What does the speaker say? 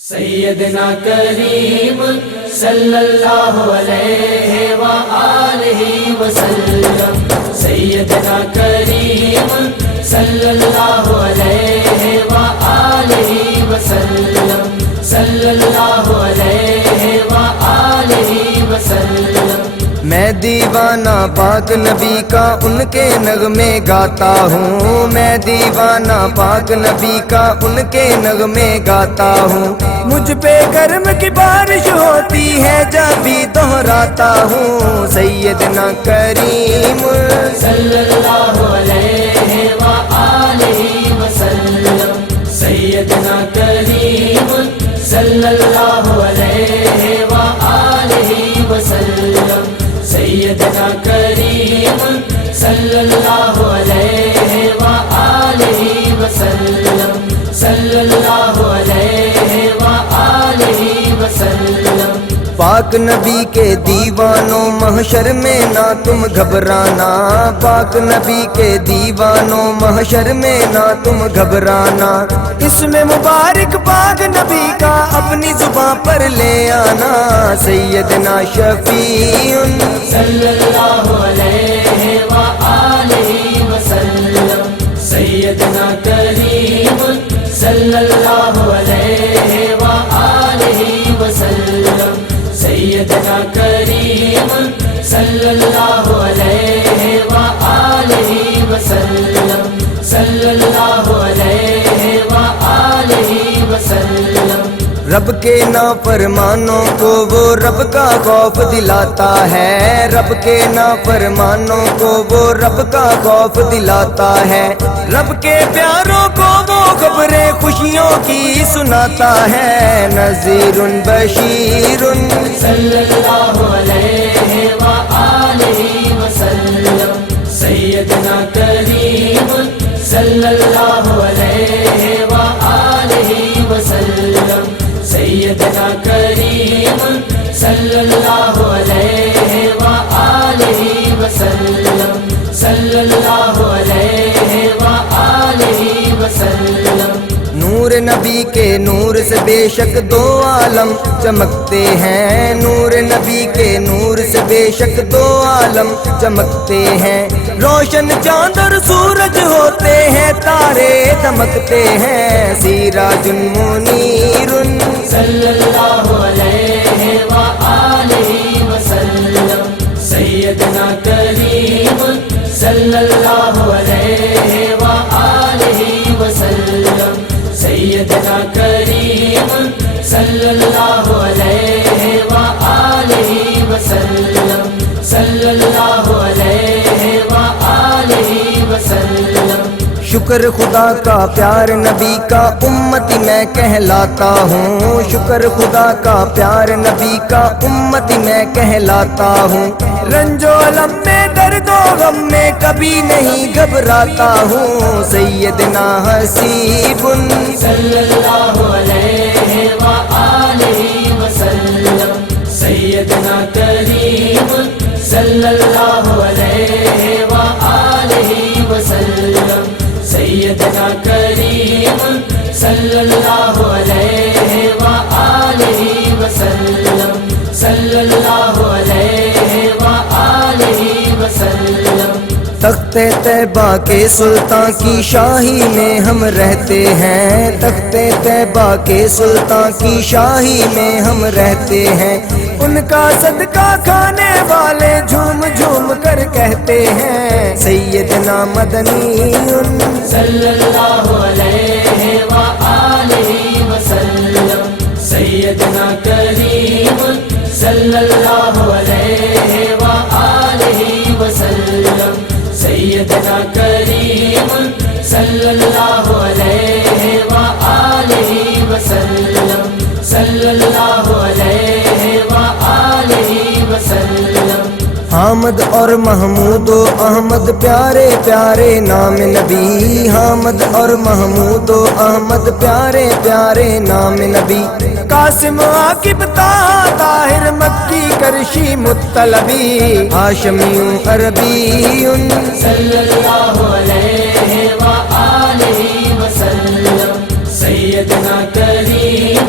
سیدنا کریم صلی اللہ علیہ وآلہ وسلم، سیدنا کریم صلی اللہ علیہ وآلہ وسلم، صلی اللہ علیہ وآلہ وسلم۔ میں دیوانہ پاک نبی کا ان کے نغمے گاتا ہوں، میں دیوانہ پاک نبی کا ان کے نغمے گاتا ہوں۔ مجھ پہ کرم کی بارش ہوتی ہے جب بھی دہراتا ہوں، سیدنا کریم صلی اللہ علیہ وآلہ وسلم، سیدنا کریم صلی اللہ علیہ وآلہ وسلم، سیدنا کریم صلی اللہ علیہ وآلہ وسلم، صلی اللہ علیہ وآلہ وسلم۔ پاک نبی کے دیوانوں محشر میں نہ تم گھبرانا، پاک نبی کے دیوانوں محشر میں نہ تم گھبرانا۔ اس میں مبارک پاک نبی کا اپنی زباں پر لے آنا، سیدنا شفیع صلی اللہ علیہ وآلہ وسلم، سیدنا کریم صلی اللہ علیہ وآلہ وسلم، سیدنا کریم صلی اللہ علیہ وآلہ وسلم، صلی اللہ علیہ وآلہ وسلم۔ رب کے نافرمانوں کو وہ رب کا خوف دلاتا ہے، رب کے نافرمانوں کو وہ رب کا خوف دلاتا ہے، رب کے پیاروں کو وہ خبریں خوشیوں کی سناتا ہے، نذیر بشیر صلی اللہ علیہ وآلہ وسلم، سیدنا کریم صلی اللہ علیہ وآلہ وسلم، سیدنا کریم صلی اللہ علیہ وآلہ وسلم، صلی اللہ علیہ وآلہ وسلم۔ نور نبی کے نور سے بے شک دو عالم چمکتے ہیں، نور نبی کے نور سے بے شک دو عالم چمکتے ہیں، روشن چاند اور سورج ہوتے ہیں، تارے دمکتے ہیں، سراج منیر صلی اللہ علیہ وآلہ وسلم، سیدنا کریم صلی اللہ علیہ وآلہ وسلم، سیدنا کریم صلی اللہ علیہ وآلہ وسلم، صلی اللہ علیہ وآلہ وسلم۔ شکر خدا کا پیار نبی کا امتی میں کہلاتا ہوں، شکر خدا کا پیار نبی کا امتی میں کہلاتا ہوں، رنج و الم میں درد و غم میں کبھی نہیں گھبراتا ہوں، سیدنا حسیب صلی اللہ علیہ وآلہ وسلم، سیدنا کریم صلی اللہ علیہ وآلہ وسلم، سیدنا کریم صلی اللہ علیہ وآلہ وسلم، صلی اللہ علیہ وآلہ وسلم۔ تخت طیبہ کے سلطان کی شاہی میں ہم رہتے ہیں، تخت طیبہ کے سلطان کی شاہی میں ہم رہتے ہیں، ان کا صدقہ کھانے والے جھوم جھوم کر کہتے ہیں، سیدنا مدنی صلی اللہ علیہ وآلہ وسلم، سیدنا کریم صلی اللہ علیہ وآلہ وسلم، سیدنا کریم صلی اللہ علیہ وآلہ وسلم، صلی اللہ علیہ وآلہ وسلم۔ حامد اور محمود و احمد پیارے پیارے نام نبی، حامد اور محمود و احمد پیارے پیارے نام نبی، قاسم عاقب طاہر مکی کرشی مطلبی، ہاشمی عربی صلی اللہ علیہ وآلہ وسلم، سیدنا کریم